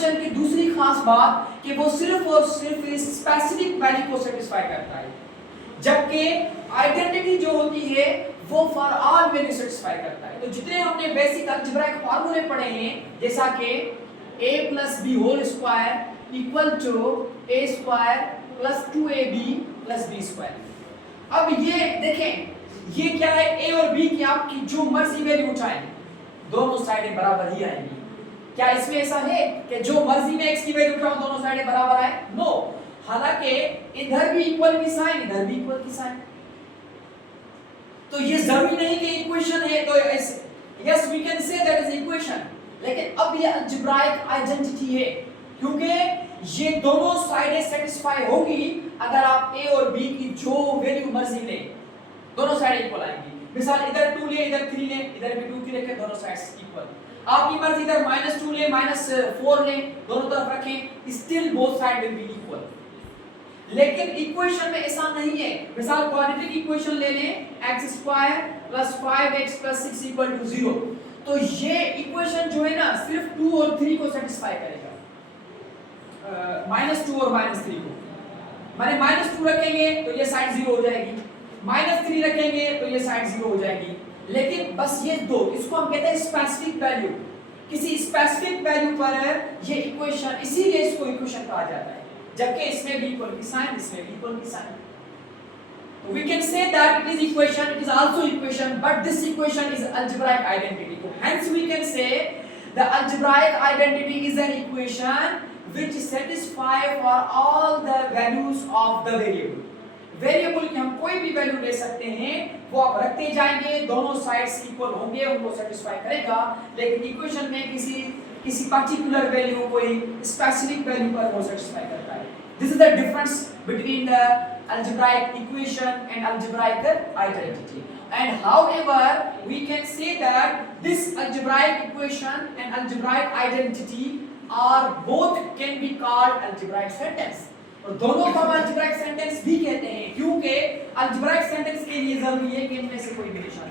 Equation की दूसरी खास बात कि वो सिर्फ और सिर्फ इस स्पेसिफिक वैल्यू को सेटिस्फाई करता है, जबकि आइडेंटिटी जो होती है वो फॉर ऑल वैल्यू सेटिस्फाई करता है। तो जितने हमने बेसिक अलजेब्राइक फार्मूले पढ़े हैं, जैसा कि a + b whole square equal to a square plus 2ab plus b square. अब ये देखें, ये क्या है, a और b की आपकी जो मर्जी वैल्यू उठाएं दोनों साइडें बराबर ही आएंगी। क्या इसमें ऐसा है कि जो मर्जी में x की वैल्यू उठाओ दोनों साइडें बराबर आए? नो। हालांकि इधर भी इक्वल की साइन, इधर भी इक्वल की साइन, तो ये जरूरी नहीं कि इक्वेशन है तो yes we can say that is equation, लेकिन अब ये अलजेब्राइक आइडेंटिटी है, क्योंकि ये दोनों साइडें सेटिस्फाई होगी अगर आप a और b की जो वैल्यू मर्जी ले, दोनों साइड इक्वल आएंगी। मिसाल इधर 2 ले, इधर 3 ले, इधर भी 2 3 लेके दोनों साइड्स इक्वल। आपकी मर्जी इधर -2 ले, -4 ले, दोनों तरफ रखें, still both side will be equal. लेकिन इक्वेशन में ऐसा नहीं है। मिसाल क्वाड्रेटिक इक्वेशन ले लें, x² + 5x + 6 = 0, तो ये इक्वेशन जो है ना सिर्फ 2 और 3 को सेटिस्फाई करेगा, -2 और -3 को। माने -2 रखेंगे तो ये साइड 0 हो जाएगी, -3 रखेंगे तो ये साइड 0 हो जाएगी। लेकिन बस ये दो, इसको हम कहते हैं स्पेसिफिक वैल्यू। किसी स्पेसिफिक वैल्यू पर ये इक्वेशन, इसीलिए इसको इक्वेशन कहा जाता है, जबकि इसमें भी इक्वल की साइन, इसमें भी इक्वल की sign. So we can say that it is equation, it is also equation, but this equation is algebraic identity. So hence we can say the algebraic identity is an equation which satisfy for all the values of the variable. Variable की हम कोई भी value ले सकते हैं, वो आप रखते जाएंगे, दोनों साइड्स इक्वल होंगे, उनको सेटिस्फाई करेगा। लेकिन इक्वेशन में किसी पर्टिकुलर वैल्यू, कोई स्पेसिफिक वैल्यू पर वो सेटिस्फाई करता है। This is the difference between the algebraic equation and algebraic identity. And however we can say that this algebraic equation and algebraic identity are both can be called algebraic sentence, और दोनों को हम algebraic sentence भी कहते हैं, क्योंकि algebraic sentence के लिए जरूरी है कि इनमें से कोई भी निशान